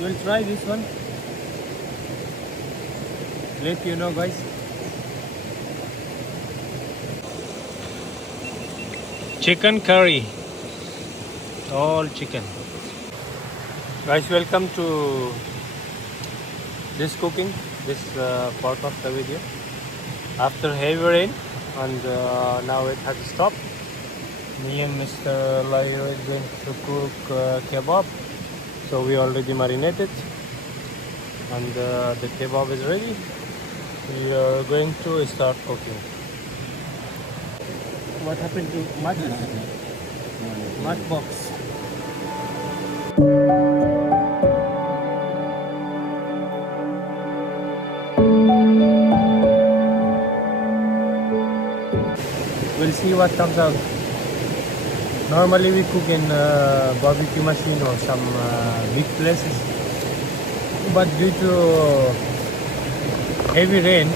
We'll try this one. Let you know, guys. Chicken curry. All chicken. Guys, welcome to this cooking, this part of the video. After heavy rain, and now it has stopped. Me and Mr. Lairo is going to cook kebab. So we already marinated, and the kebab is ready. We are going to start cooking. What happened to mud? Mud box. We'll see what comes out. Normally we cook in barbecue machine or some big places, but due to heavy rain,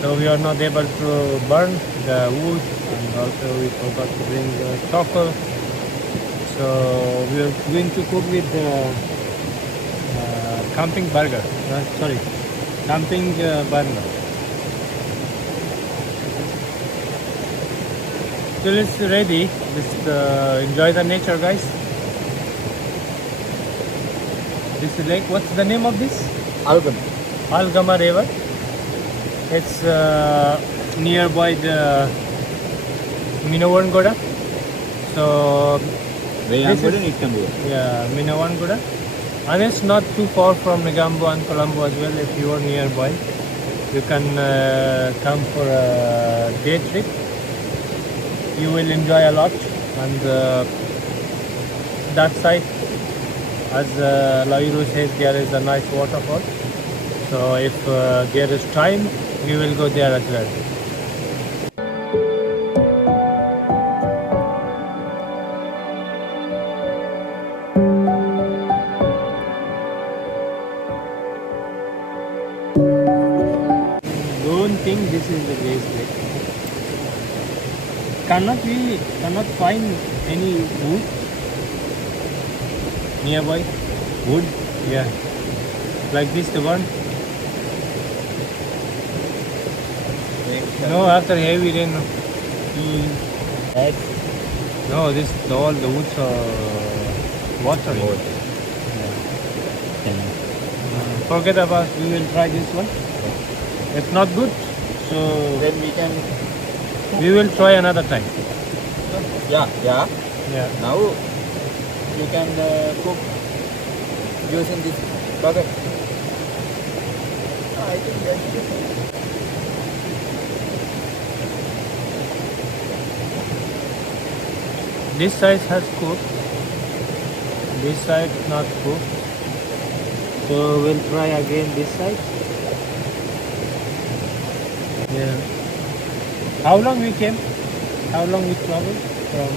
so we are not able to burn the wood, and also we forgot to bring the charcoal. So we are going to cook with camping burger. Camping burner. Till it's ready, just enjoy the nature, guys. This lake, what's the name of this? Algama River. It's nearby the Minne Wankode. So this is Nikambur. yeah, Minne Wankode, and it's not too far from Negombo and Colombo as well. If you are nearby, you can come for a day trip. You will enjoy a lot, and that side, as Lairo says, there is a nice waterfall. So if there is time, we will go there as well. Don't think this is the base lake. Cannot find any wood nearby. Wood? Yeah, like this the one. No, after heavy rain. No. No, this all the woods are watery. Forget about. We will try this one. It's not good, so Then we can. we will try another time. Yeah. Yeah. Now you can cook using this bucket. I think that's This side has cooked. This side not cooked. So we'll try again this side. Yeah. How long we came? How long we traveled from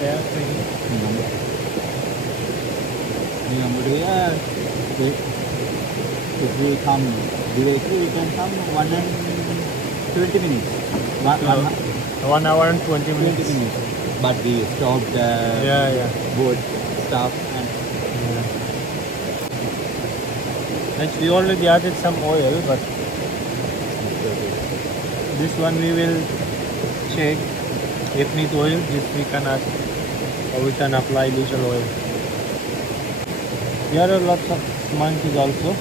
there to here? If we come directly, we can come 120 minutes. So, 1 hour and 20 minutes. 20 minutes. But we stopped Yeah. wood stuff and Next, we already added some oil, but this one we will check. If need oil, this we can add, or we can apply little oil. There are lots of monkeys also.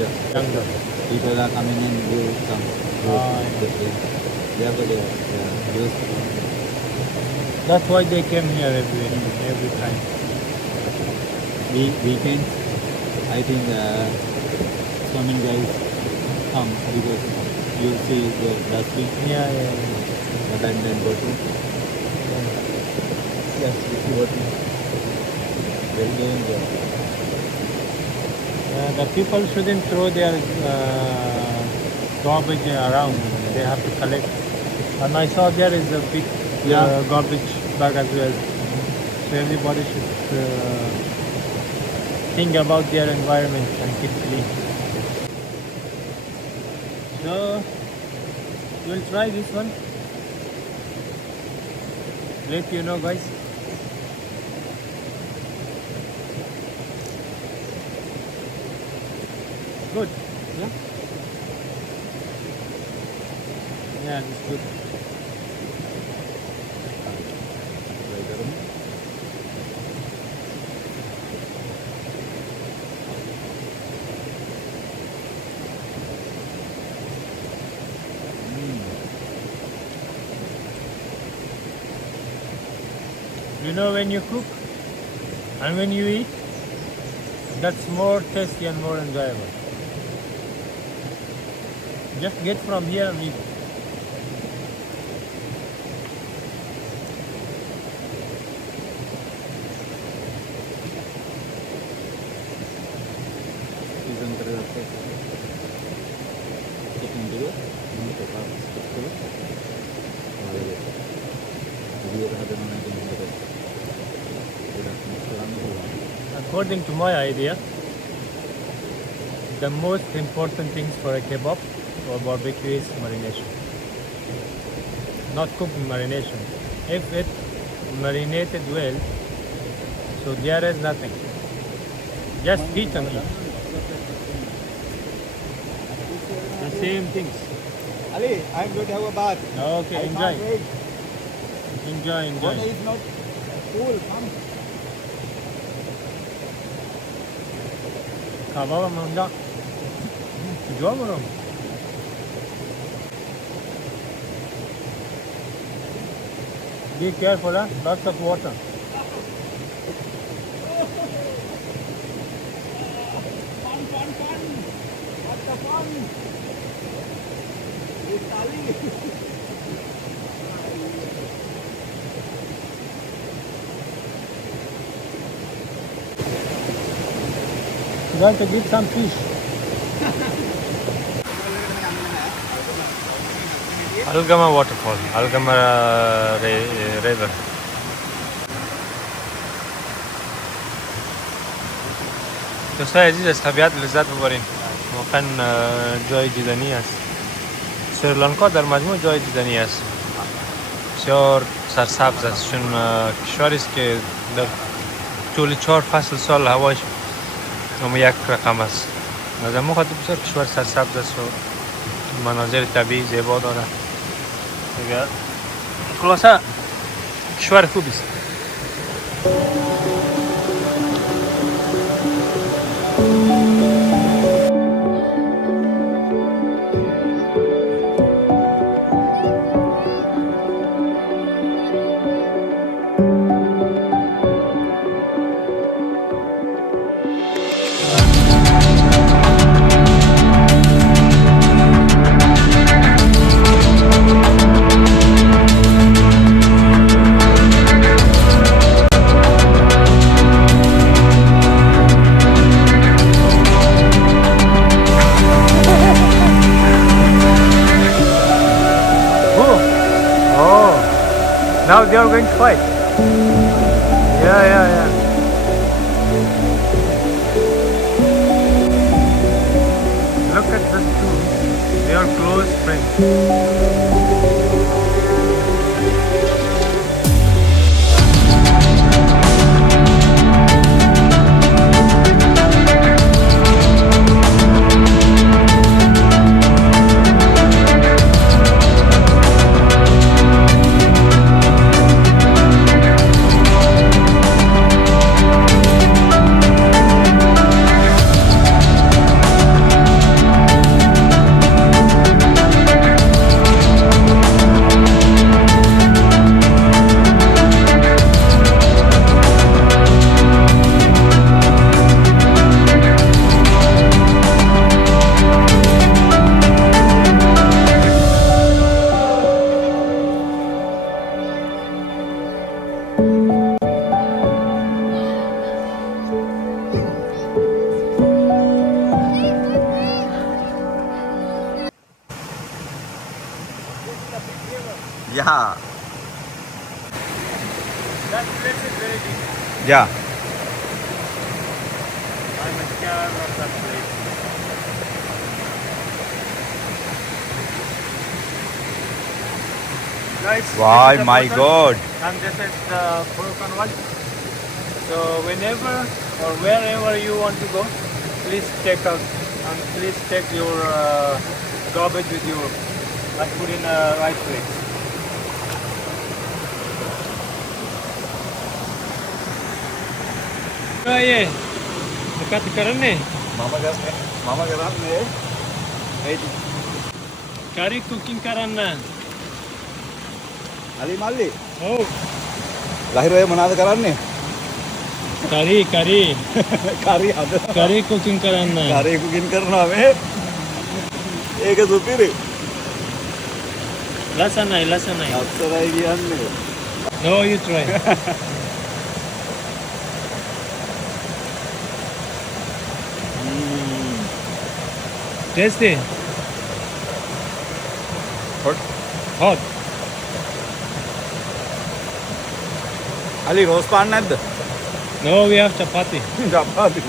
yeah. Younger. People are coming in do some That's why they came here every time. Weekends, I think so many guys come because you see the dustbin Yeah. abandoned bottle. Yes, you see what they're doing there. The people shouldn't throw their garbage around. They have to collect. And I saw there is a big garbage bag as well. So everybody should think about their environment and keep clean. So we'll try this one. Let you know, guys. Good. Yeah? Yeah, it's good. You know, when you cook and when you eat, that's more tasty and more enjoyable. Just get from here and eat. Season terdapat chicken juga, ini kebabs betul. Dia ada mana yang terdapat. According to my idea, the most important things for a kebab or barbecue is marination. Not cooking, marination. If it marinated well, so there is nothing. Just heat and eat. The same things. Ali, I'm going to have a bath. Okay, enjoy. Enjoy. Water is not cool. Come. Kebab manda. Jual belum? Be careful, huh? Lots of water. You got to get some fish. Algama waterfall, Algama river. دوستای عزیز از طبیعت لذت ببریم. واقعا جای دیدنی است. سریلانکا در مجموع جای دیدنی است. بسیار سرسبز است، چون کشوری است که در طول 4 فصل سال هوایش هم یک رقم است. از همون خاطر بسیار کشور سرسبز است و مناظر طبیعی زیبا دارد. دیگه خلاصه کشور خوبی است. Now they are going to fight. Yeah. Look at the two. They are close friends. Yeah. That place is very big. Yeah. I'm scared of that place. Guys, Why, this is the my bottom, God. and this is the broken one. So whenever or wherever you want to go, please check out And please take your garbage with you and put in a right place. ये dekat करने Mama කරන්නේ ඒයි curry cooking කරන්න. අලි මල්ලි ඔව් ලහිර ඔය මොනවද කරන්නේ curry කරි අද curry cooking කරන්න. කරි කුකින් කරනවා මේ ඒක සුපිරි ලස්සනයි අත්තරයි කියන්නේ no you try. Tasty. Hot. අලි රෝස් පාන් නැද්ද No, we have chapati. චපාති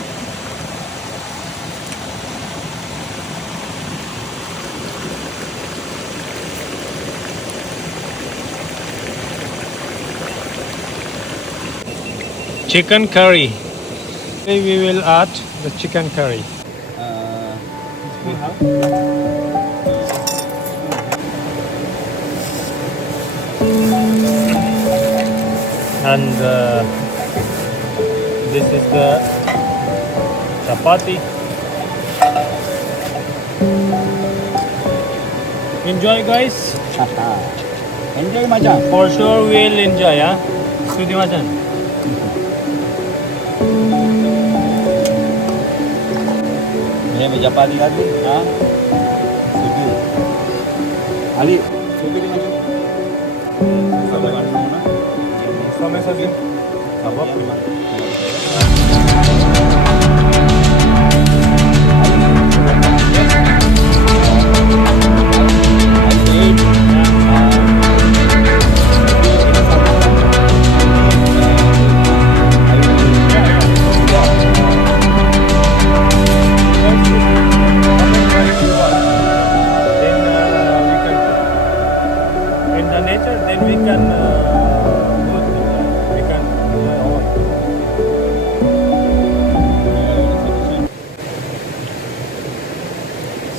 Chicken curry. Today we will add the chicken curry. we have And this is the chapati. Enjoy, guys. enjoy මචං For sure we'll enjoy, huh? Sudi Majan. මෙහෙම චපාති ගන්න ආ සුපිරි අලි සුපිරි මචං සබ ගන්න ඕන Sama saja. කබබ්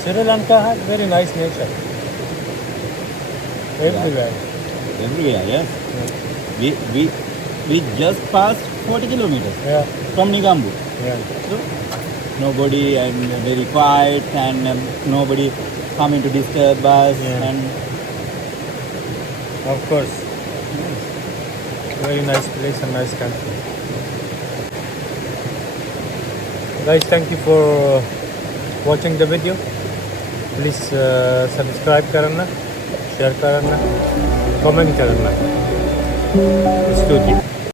Sri Lanka has very nice nature. Everywhere. everywhere yes we just passed 40 kilometers Yeah. from Negombo Yeah. so nobody and very quiet and nobody coming to disturb us Yeah. and Of course. Very nice place and nice country. Guys, thank you for watching the video. Please subscribe करना, share करना, comment करना. Studio.